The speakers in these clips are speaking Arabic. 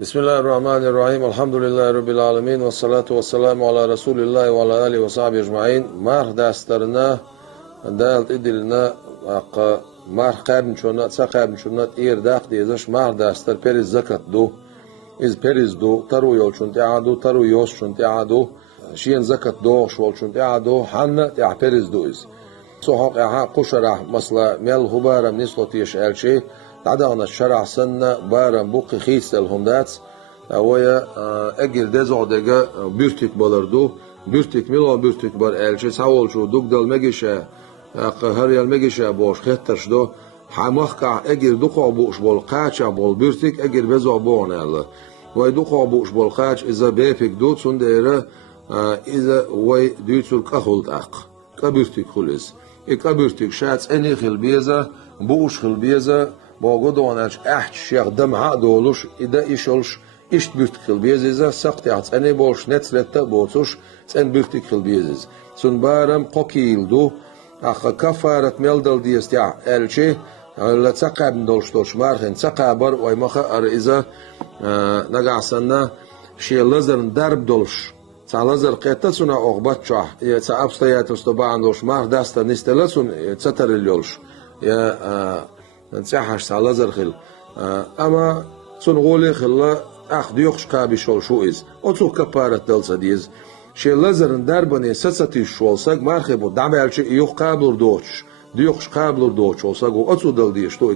بسم الله الرحمن الرحيم الحمد لله رب العالمين والصلاة والسلام على رسول الله وعلى آله وصحبه أجمعين مار داسترنا دالت إدلنا مار قابن شونات سقابن شونات إير داق ديزش مار داستر بيرز زكاة دو إز بيرز دو ترو يول شونت عادو ترو يوس شونت عادو شين زكاة دو شول شونت عادو حنا تاع بيرز دو إز صحق عها قشرة مثلا ميل هبارم نسلطيش ألشي عدانا الشرع سنة بارم بوق خيس الهندات ويا أجل دزع دجا بيرتك بلردو بيرتك ملا بيرتك بار ألشي سوال شو دوك دل مجيشة قهري المجيشة باش خطرش دو حماق أجل دقع بوش بالقاش بال بيرتك أجل بزع بون الله وي دقع بوش بالقاش إذا بيفك دوت سنديرة إذا وي دوتسول كهولت كبيرتك خلص كبيرتك شاتس أني خلبيزة بوش خلبيزة باقودوانش احش شيخ دم عقدولوش إذا إيشولش إشت بيرتكل بيزيزا سقط يعت أني بولش نتسلتا بوتوش تن بيرتكل بيزيز سن بارم قوكيل دو أخ كفارة ميلدل ديستيع ألشي لا تسقب ندولش دولش مارخن تسقبر ويمخ إذا نقع سنة شي لزر درب دولش لزر قيتسونا أغبات شاح يتسابستيات استباعن دولش مار داستا نستلسون تستر اليولش يا نتسحش على زرخل أما سنقولي خلا أخذ يخش كابي شول شو إز أتو كبارة دلسة ديز شي لزر ندربني ستي شول ساق مارخبو دعمل شي يخ قابل دوتش ديخش قابل دوتش شول ساق أتو دل ديش توي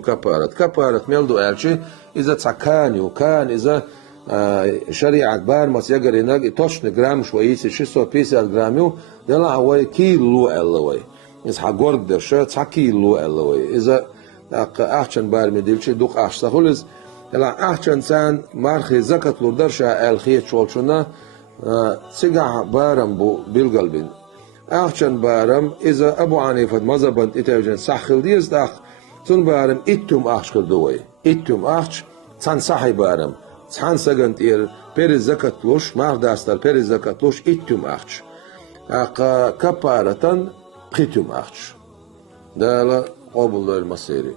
كبارة ميلدو ألشي إذا تسكانيو كان إذا شريعة بار مس يجري ناق توشن جرام شويسي شيسو بيسال جراميو يلا هواي كيلو ألوي إذا حقورد درشة تسكيلو ألوي إذا أحسن بار مديلشي دوق أحسن خلص لا أحسن سان مارخي زكاة لودرشة الخيط شولشنا سجع بارم بو بالقلبين أحسن بارم إذا أبو عنيفة مذهبا إتاجن سخل ديز داخ تون بارم إتم أحش كردوي إتم أحش تان صحي بارم تان سجنت إير بير زكاة لوش مار داستر بير زكاة لوش إتم أحش كبارة قيتم أحش ده لا قبل المصيري